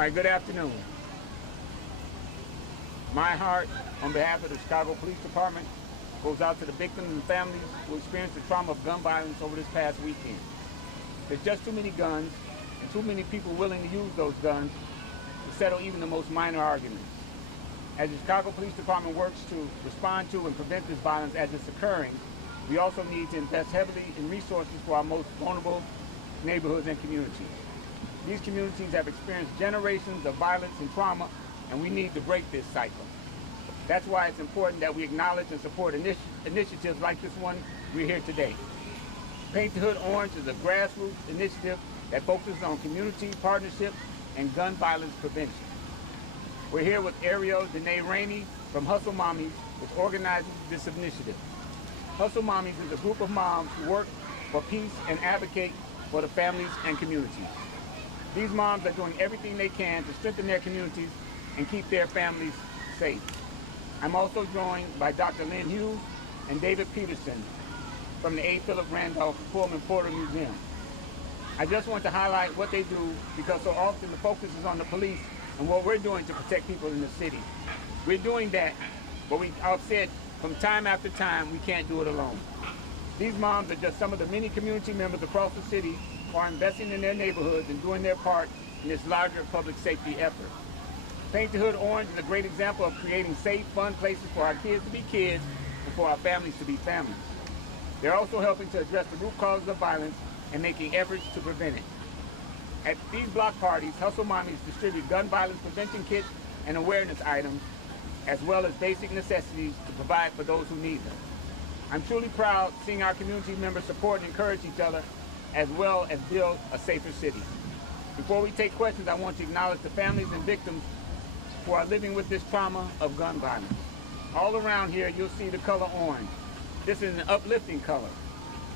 All right, good afternoon. My heart, on behalf of the Chicago Police Department, goes out to the victims and families who experienced the trauma of gun violence over this past weekend. There's just too many guns and too many people willing to use those guns to settle even the most minor arguments. As the Chicago Police Department works to respond to and prevent this violence as it's occurring, we also need to invest heavily in resources for our most vulnerable neighborhoods and communities. These communities have experienced generations of violence and trauma, and we need to break this cycle. That's why it's important that we acknowledge and support initiatives like this one we're here today. Paint the Hood Orange is a grassroots initiative that focuses on community partnership and gun violence prevention. We're here with Ariel Danae Rainey from Hustle Mommies, which organizes this initiative. Hustle Mommies is a group of moms who work for peace and advocate for the families and communities. These moms are doing everything they can to strengthen their communities and keep their families safe. I'm also joined by Dr. Lynn Hughes and David Peterson from the A. Philip Randolph Pullman Porter Museum. I just want to highlight what they do because so often the focus is on the police and what we're doing to protect people in the city. We're doing that, but I've said from time after time, we can't do it alone. These moms are just some of the many community members across the city who are investing in their neighborhoods and doing their part in this larger public safety effort. Paint the Hood Orange is a great example of creating safe, fun places for our kids to be kids and for our families to be families. They're also helping to address the root causes of violence and making efforts to prevent it. At these block parties, Hustle Mommies distribute gun violence prevention kits and awareness items, as well as basic necessities to provide for those who need them. I'm truly proud seeing our community members support and encourage each other, as well as build a safer city. Before we take questions, I want to acknowledge the families and victims who are living with this trauma of gun violence. All around here, you'll see the color orange. This is an uplifting color,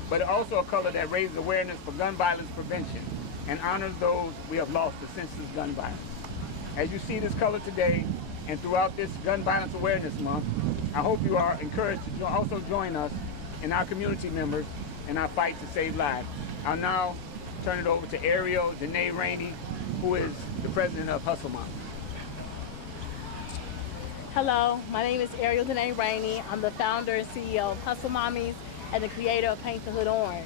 but also a color that raises awareness for gun violence prevention and honors those we have lost to senseless gun violence. As you see this color today and throughout this Gun Violence Awareness Month, I hope you are encouraged to also join us and our community members in our fight to save lives. I'll now turn it over to Ariel Danae Rainey, who is the president of Hustle Mommies. Hello, my name is Ariel Danae Rainey. I'm the founder and CEO of Hustle Mommies and the creator of Paint the Hood Orange.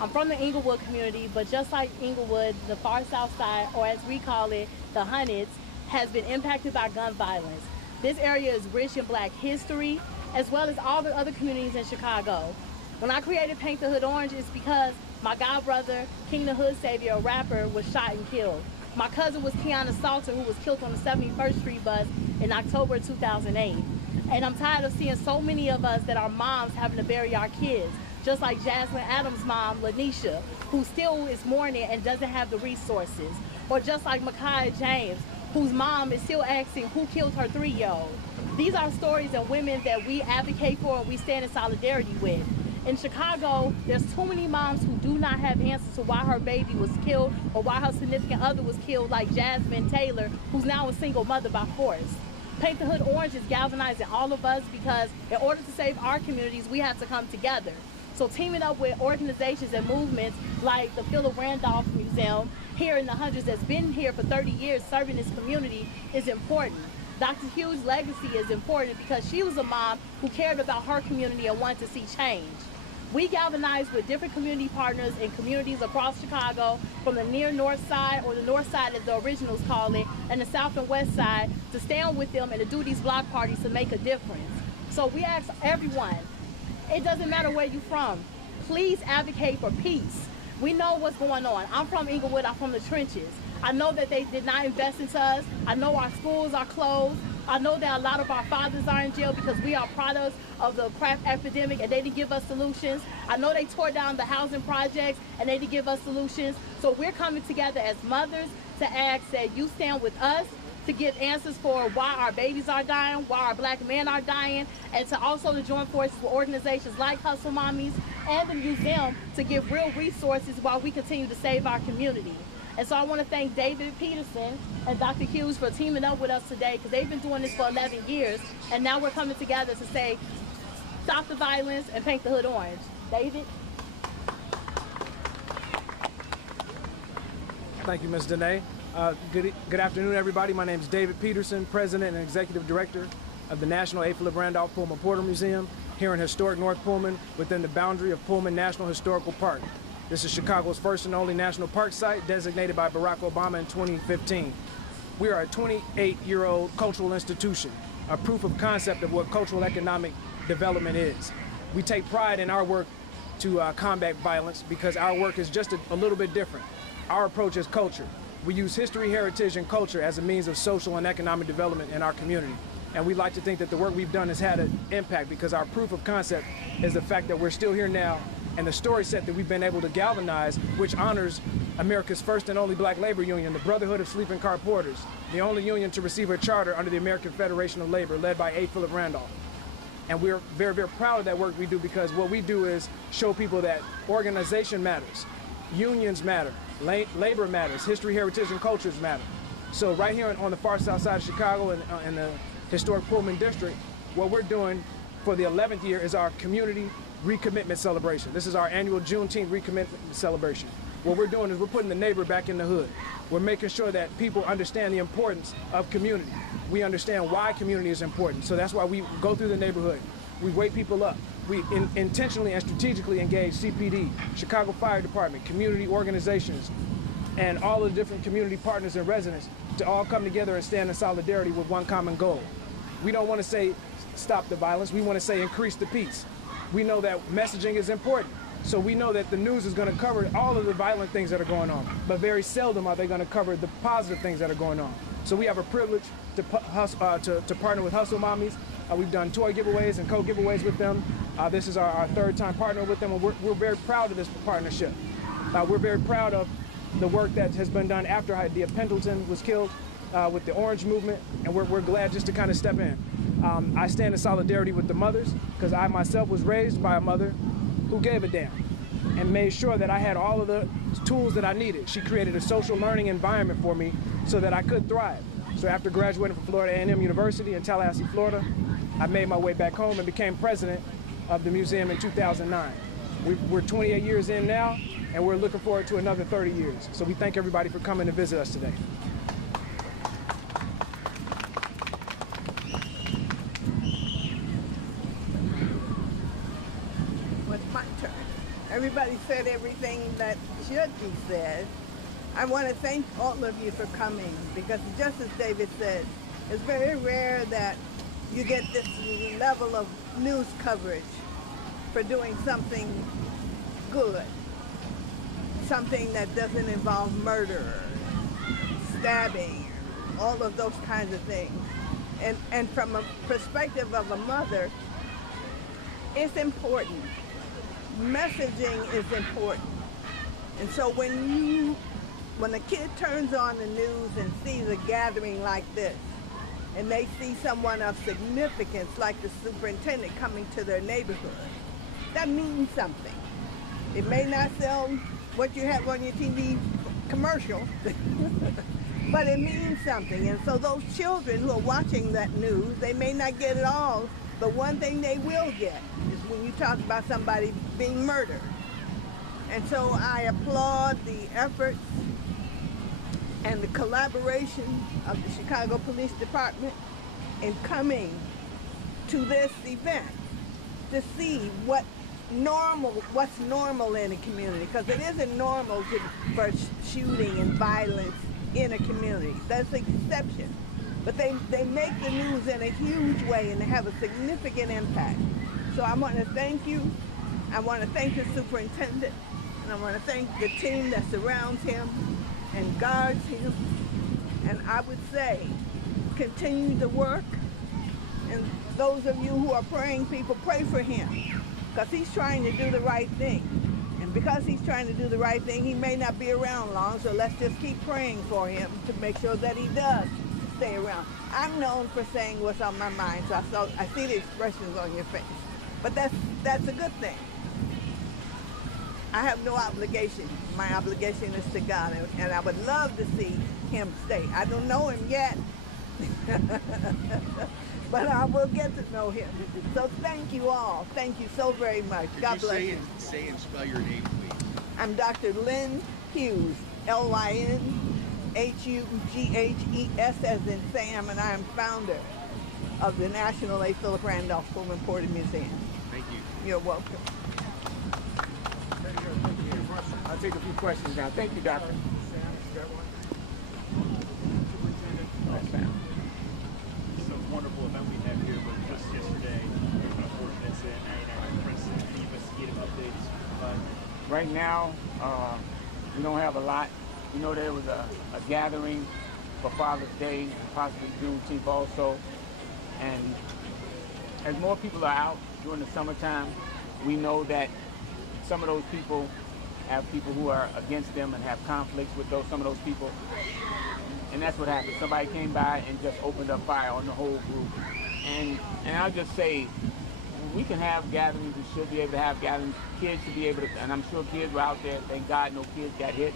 I'm from the Inglewood community, but just like Inglewood, the far south side, or as we call it, the Hundreds, has been impacted by gun violence. This area is rich in Black history, as well as all the other communities in Chicago. When I created Paint the Hood Orange, it's because my god brother, King the Hood Savior, a rapper, was shot and killed. My cousin was Kiana Salter, who was killed on the 71st Street bus in October 2008. And I'm tired of seeing so many of us that are moms having to bury our kids, just like Jasmine Adams' mom, Lanisha, who still is mourning and doesn't have the resources. Or just like Micaiah James, whose mom is still asking who killed her 3-year-old. These are stories of women that we advocate for and we stand in solidarity with. In Chicago, there's too many moms who do not have answers to why her baby was killed or why her significant other was killed, like Jasmine Taylor, who's now a single mother by force. Paint the Hood Orange is galvanizing all of us because in order to save our communities, we have to come together. So teaming up with organizations and movements like the Philip Randolph Museum here in the Hundreds that's been here for 30 years serving this community is important. Dr. Hughes' legacy is important because she was a mom who cared about her community and wanted to see change. We galvanize with different community partners in communities across Chicago, from the near north side, or the north side as the originals call it, and the south and west side, to stand with them and to do these block parties to make a difference. So we ask everyone, it doesn't matter where you're from, please advocate for peace. We know what's going on. I'm from Inglewood, I'm from the trenches. I know that they did not invest into us. I know our schools are closed. I know that a lot of our fathers are in jail because we are products of the crack epidemic and they didn't give us solutions. I know they tore down the housing projects and they didn't give us solutions. So we're coming together as mothers to ask that you stand with us to get answers for why our babies are dying, why our Black men are dying, and to also to join forces with organizations like Hustle Mommies and the museum to give real resources while we continue to save our community. And so I want to thank David Peterson and Dr. Hughes for teaming up with us today because they've been doing this for 11 years, and now we're coming together to say, stop the violence and paint the hood orange. David? Thank you, Ms. Danae. Good afternoon, everybody. My name is David Peterson, President and Executive Director of the National A. Philip Randolph Pullman Porter Museum here in historic North Pullman within the boundary of Pullman National Historical Park. This is Chicago's first and only national park site designated by Barack Obama in 2015. We are a 28-year-old cultural institution, a proof of concept of what cultural economic development is. We take pride in our work to combat violence because our work is just a little bit different. Our approach is culture. We use history, heritage, and culture as a means of social and economic development in our community. And we like to think that the work we've done has had an impact because our proof of concept is the fact that we're still here now and the story set that we've been able to galvanize, which honors America's first and only black labor union, the Brotherhood of Sleeping Car Porters, the only union to receive a charter under the American Federation of Labor led by A. Philip Randolph. And we're very, very proud of that work we do because what we do is show people that organization matters, unions matter, labor matters, history, heritage, and cultures matter. So right here on the far south side of Chicago in the historic Pullman district, what we're doing for the 11th year is our community recommitment celebration. This is our annual Juneteenth recommitment celebration. What we're doing is we're putting the neighbor back in the hood. We're making sure that people understand the importance of community. We understand why community is important. So that's why we go through the neighborhood. We wake people up. We intentionally and strategically engage CPD, Chicago Fire Department, community organizations, and all of the different community partners and residents to all come together and stand in solidarity with one common goal. We don't want to say stop the violence. We want to say increase the peace. We know that messaging is important. So we know that the news is going to cover all of the violent things that are going on, but very seldom are they going to cover the positive things that are going on. So we have a privilege to partner with Hustle Mommies. We've done toy giveaways and co-giveaways with them. This is our third time partnering with them, and we're very proud of this partnership. We're very proud of the work that has been done after Idea Pendleton was killed with the Orange Movement, and we're glad just to kind of step in. I stand in solidarity with the mothers because I myself was raised by a mother who gave a damn and made sure that I had all of the tools that I needed. She created a social learning environment for me so that I could thrive. So after graduating from Florida A&M University in Tallahassee, Florida, I made my way back home and became president of the museum in 2009. We're 28 years in now, and we're looking forward to another 30 years. So we thank everybody for coming to visit us today. Everybody said everything that should be said. I want to thank all of you for coming because just as David said, it's very rare that you get this level of news coverage for doing something good, something that doesn't involve murder, stabbing, all of those kinds of things. And from a perspective of a mother, it's important. Messaging is important. And so when a kid turns on the news and sees a gathering like this, and they see someone of significance like the superintendent coming to their neighborhood, that means something. It may not sell what you have on your TV commercial, but it means something. And so those children who are watching that news, they may not get it all, but one thing they will get is when you talk about somebody being murdered. And so I applaud the efforts and the collaboration of the Chicago Police Department in coming to this event to see what's normal in a community, because it isn't normal for shooting and violence in a community. That's the exception. But they make the news in a huge way and they have a significant impact. So I want to thank you. I want to thank the superintendent, and I want to thank the team that surrounds him and guards him. And I would say, continue the work. And those of you who are praying people, pray for him, because he's trying to do the right thing. And because he's trying to do the right thing, he may not be around long, so let's just keep praying for him to make sure that he does stay around. I'm known for saying what's on my mind, so I see the expressions on your face. But that's a good thing. I have no obligation. My obligation is to God, and I would love to see him stay. I don't know him yet, but I will get to know him. So thank you all. Thank you so very much. God bless you. Say and spell your name, please. I'm Dr. Lynn Hughes, Lynn Hughes, as in Sam, and I am founder of the National A. Philip Randolph Pullman Porter Museum. Thank you. You're welcome. I'll take a few questions now. Thank you, Doctor. It's a wonderful event we have here, but just yesterday, there was an unfortunate incident. Any investigative updates? Right now, we don't have a lot. We know there was a gathering for Father's Day, possibly Juneteenth also. And as more people are out during the summertime, we know that some of those people have people who are against them and have conflicts with some of those people. And that's what happened. Somebody came by and just opened up fire on the whole group. And I'll just say, we can have gatherings, we should be able to have gatherings. Kids should be able to, and I'm sure kids were out there, thank God no kids got hit.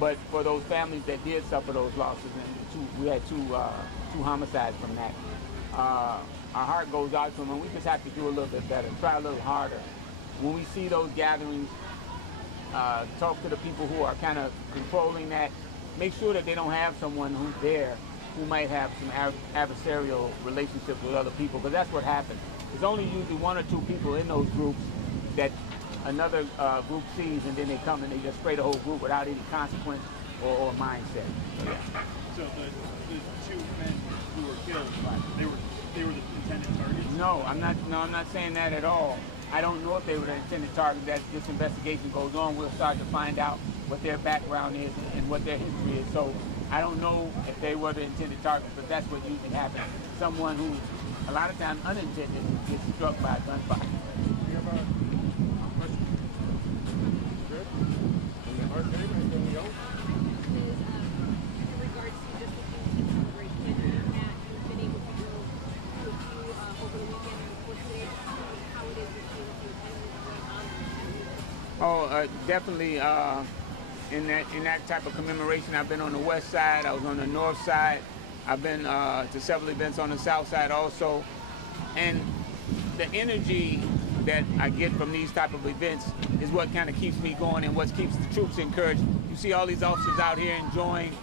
But for those families that did suffer those losses, and we had two homicides from that, our heart goes out to them, and we just have to do a little bit better, try a little harder. When we see those gatherings, talk to the people who are kind of controlling that, make sure that they don't have someone who's there who might have some adversarial relationships with other people, because that's what happens. There's only usually one or two people in those groups that another group sees, and then they come and they just spray the whole group without any consequence or mindset. So, yeah. So the two men who were killed, they were the intended targets? No, I'm not saying that at all. I don't know if they were the intended target. As this investigation goes on, we'll start to find out what their background is and what their history is. So I don't know if they were the intended target, but that's what usually happens. Someone who, a lot of times unintended, gets struck by a gunfire. Definitely in that type of commemoration. I've been on the west side, I was on the north side, I've been to several events on the south side also, and the energy that I get from these type of events is what kind of keeps me going and what keeps the troops encouraged. You see all these officers out here enjoying.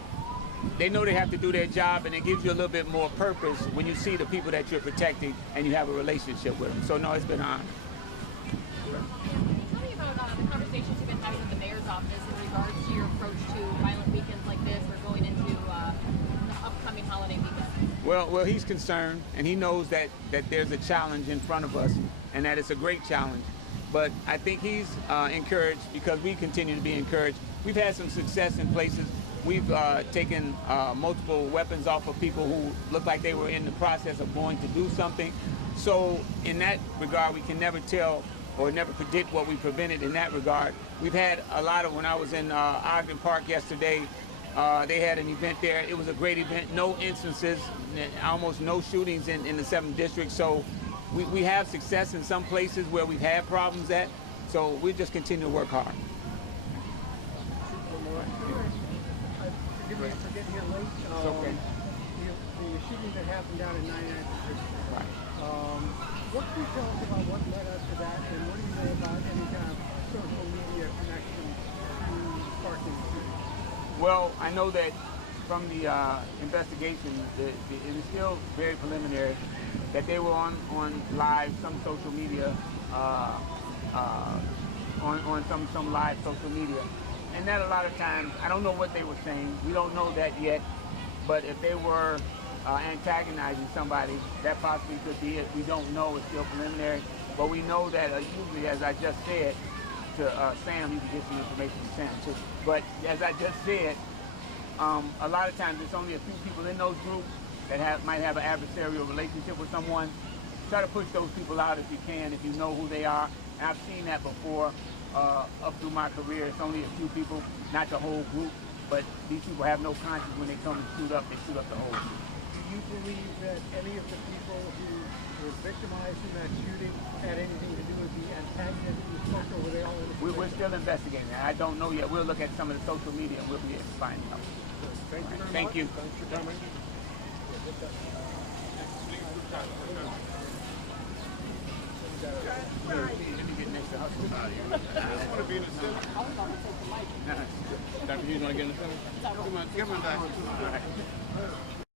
They know they have to do their job, and it gives you a little bit more purpose when you see the people that you're protecting and you have a relationship with them. So no, it's been on. Tell me about the conversations you've been having with the mayor's office in regards to your approach to violent weekends like this or going into the upcoming holiday weekend. Well, he's concerned, and he knows that there's a challenge in front of us, and that it's a great challenge. But I think he's encouraged because we continue to be encouraged. We've had some success in places. We've taken multiple weapons off of people who looked like they were in the process of going to do something. So in that regard, we can never tell or never predict what we prevented in that regard. We've had a lot of, when I was in Ogden Park yesterday, they had an event there. It was a great event. No instances, almost no shootings in the 7th District. So we have success in some places where we've had problems at. So we just continue to work hard. Forgive me for getting here late. It's okay. The shooting that happened down in 99th District. Right. What can you tell us about what led up to that, and what do you know about any kind of social media connection to sparking the shooting? Well, I know that from the investigation, it is still very preliminary, that they were on live, some social media, on some live social media. And that a lot of times, I don't know what they were saying. We don't know that yet. But if they were antagonizing somebody, that possibly could be it. We don't know. It's still preliminary. But we know that usually, as I just said to Sam, you can get some information from Sam too. But as I just said, a lot of times it's only a few people in those groups that might have an adversarial relationship with someone. Try to push those people out if you can, if you know who they are. And I've seen that before. Up through my career, it's only a few people, not the whole group, but these people have no conscience when they come and shoot up, they shoot up the whole group. Do you believe that any of the people who were victimized in that shooting had anything to do with the antagonism you spoke, or were they all in the We're still investigating that. I don't know yet. We'll look at some of the social media and we'll be able to find out. Thank you very much. Thank you. Thanks for coming. Let me get next to Hustle out here. I just want to be in the center. Dr. Hughes want to get in the center? Come on, back. All right.